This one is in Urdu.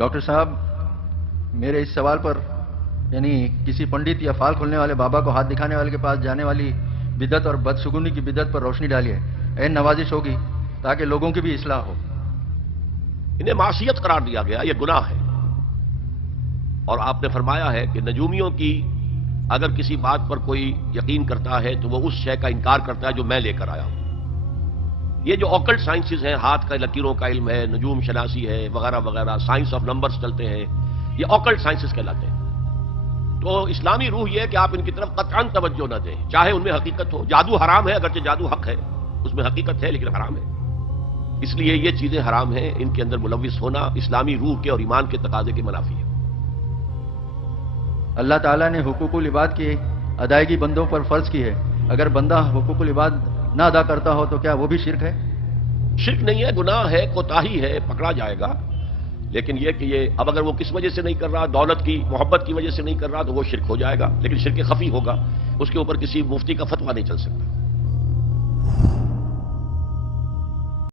ڈاکٹر صاحب میرے اس سوال پر یعنی کسی پنڈت یا فال کھولنے والے بابا کو ہاتھ دکھانے والے کے پاس جانے والی بدعت اور بدشگونی کی بدعت پر روشنی ڈالیے. عین نوازش ہوگی تاکہ لوگوں کی بھی اصلاح ہو. انہیں معصیت قرار دیا گیا، یہ گناہ ہے. اور آپ نے فرمایا ہے کہ نجومیوں کی اگر کسی بات پر کوئی یقین کرتا ہے تو وہ اس شے کا انکار کرتا ہے جو میں لے کر آیا ہوں. یہ جو آکلٹ سائنسز ہیں، ہاتھ کا لکیروں کا علم ہے، نجوم شناسی ہے وغیرہ وغیرہ، سائنس آف نمبرز چلتے ہیں، یہ آکلٹ سائنسز کہلاتے ہیں. تو اسلامی روح یہ ہے کہ آپ ان کی طرف قطعاً توجہ نہ دیں، چاہے ان میں حقیقت ہو. جادو حرام ہے، اگرچہ جادو حق ہے، اس میں حقیقت ہے لیکن حرام ہے. اس لیے یہ چیزیں حرام ہیں، ان کے اندر ملوث ہونا اسلامی روح کے اور ایمان کے تقاضے کے منافی ہے. اللہ تعالیٰ نے حقوق العباد کی ادائیگی بندوں پر فرض کی ہے. اگر بندہ حقوق العباد نہ ادا کرتا ہو تو کیا وہ بھی شرک ہے؟ شرک نہیں ہے، گناہ ہے، کوتاہی ہے، پکڑا جائے گا. لیکن یہ کہ یہ اب اگر وہ کس وجہ سے نہیں کر رہا، دولت کی محبت کی وجہ سے نہیں کر رہا تو وہ شرک ہو جائے گا. لیکن شرک خفی ہوگا، اس کے اوپر کسی مفتی کا فتویٰ نہیں چل سکتا.